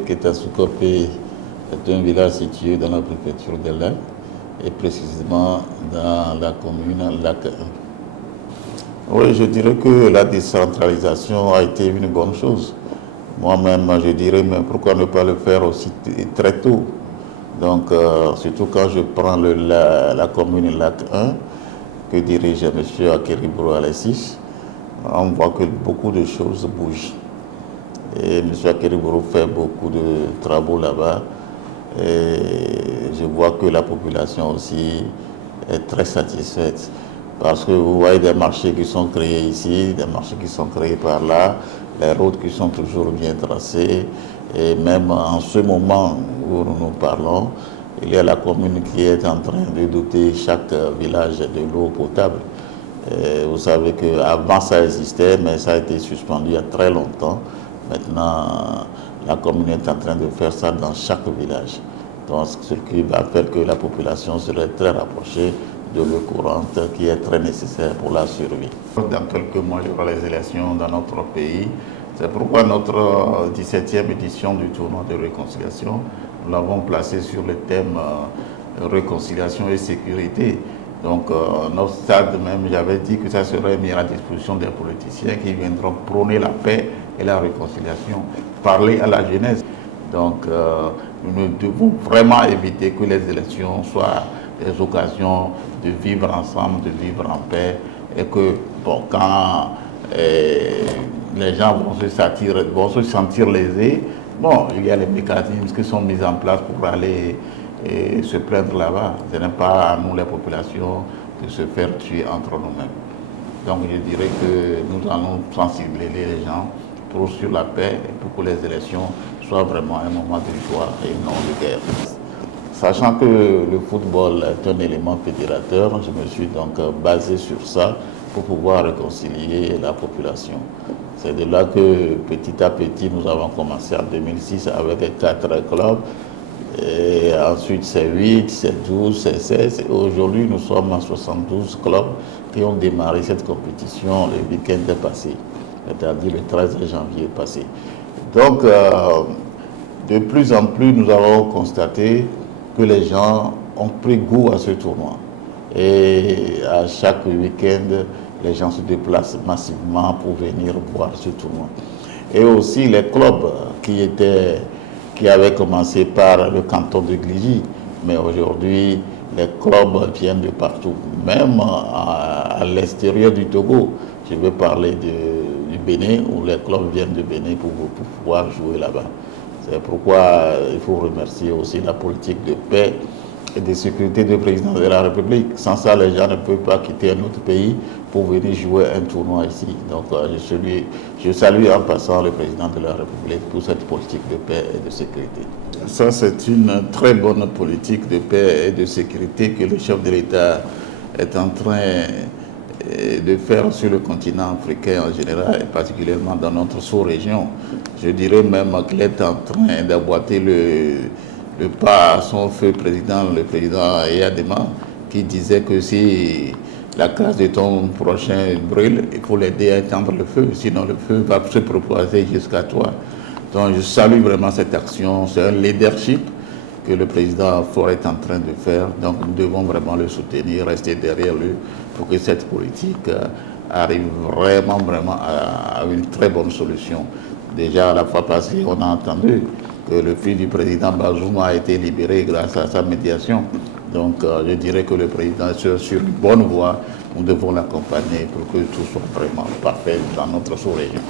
Ketasukopé est un village situé dans la préfecture de Lac et précisément dans la commune Lac 1. Oui, je dirais que la décentralisation a été une bonne chose. Moi-même, je dirais, mais pourquoi ne pas le faire aussi très tôt? Donc, surtout quand je prends la commune Lac 1, que dirige M. Akeriboro Alexis, on voit que beaucoup de choses bougent. Et M. Akeriboro fait beaucoup de travaux là-bas. Et je vois que la population aussi est très satisfaite. Parce que vous voyez des marchés qui sont créés ici, des marchés qui sont créés par là, les routes qui sont toujours bien tracées. Et même en ce moment où nous parlons, il y a la commune qui est en train de doter chaque village de l'eau potable. Et vous savez qu'avant ça existait, mais ça a été suspendu il y a très longtemps. Maintenant, la commune est en train de faire ça dans chaque village. Donc, ce qui va faire que la population serait très rapprochée de l'eau courante qui est très nécessaire pour la survie. Dans quelques mois, il y aura les élections dans notre pays. C'est pourquoi notre 17e édition du tournoi de réconciliation, nous l'avons placé sur le thème réconciliation et sécurité. Donc, notre stade même, j'avais dit que ça serait mis à la disposition des politiciens qui viendront prôner la paix et la réconciliation, parler à la jeunesse. Donc, nous devons vraiment éviter que les élections soient des occasions de vivre ensemble, de vivre en paix, et que, bon, quand les gens vont se sentir lésés, bon, il y a les mécanismes qui sont mis en place pour aller se plaindre là-bas. Ce n'est pas à nous, les populations, de se faire tuer entre nous-mêmes. Donc je dirais que nous allons sensibiliser les gens sur la paix et pour que les élections soient vraiment un moment de joie et non de guerre. Sachant que le football est un élément fédérateur, je me suis donc basé sur ça pour pouvoir réconcilier la population. C'est de là que petit à petit nous avons commencé en 2006 avec 4 clubs. Et ensuite, c'est 8, c'est 12, c'est 16. Et aujourd'hui, nous sommes à 72 clubs qui ont démarré cette compétition le week-end passé, c'est-à-dire le 13 janvier passé. Donc, de plus en plus, nous avons constaté que les gens ont pris goût à ce tournoi. Et à chaque week-end, les gens se déplacent massivement pour venir voir ce tournoi. Et aussi les clubs qui avaient commencé par le canton de Gligy, mais aujourd'hui, les clubs viennent de partout, même à l'extérieur du Togo. Je veux parler du Bénin, où les clubs viennent de Bénin pour pouvoir jouer là-bas. C'est pourquoi il faut remercier aussi la politique de paix et de sécurité du président de la République. Sans ça, les gens ne peuvent pas quitter un autre pays pour venir jouer un tournoi ici. Donc je salue en passant le président de la République pour cette politique de paix et de sécurité. Ça, c'est une très bonne politique de paix et de sécurité que le chef de l'État est en train de faire sur le continent africain en général et particulièrement dans notre sous-région. Je dirais même qu'il est en train d'aboîter le pas à son feu président, le président Eyadema, qui disait que si la case de ton prochain brûle, il faut l'aider à éteindre le feu, sinon le feu va se propager jusqu'à toi. Donc je salue vraiment cette action, c'est un leadership que le président Faure est en train de faire. Donc nous devons vraiment le soutenir, rester derrière lui pour que cette politique arrive vraiment à une très bonne solution. Déjà la fois passée, on a entendu que le fils du président Bazoum a été libéré grâce à sa médiation. Donc je dirais que le président est sur une bonne voie. Nous devons l'accompagner pour que tout soit vraiment parfait dans notre sous-région.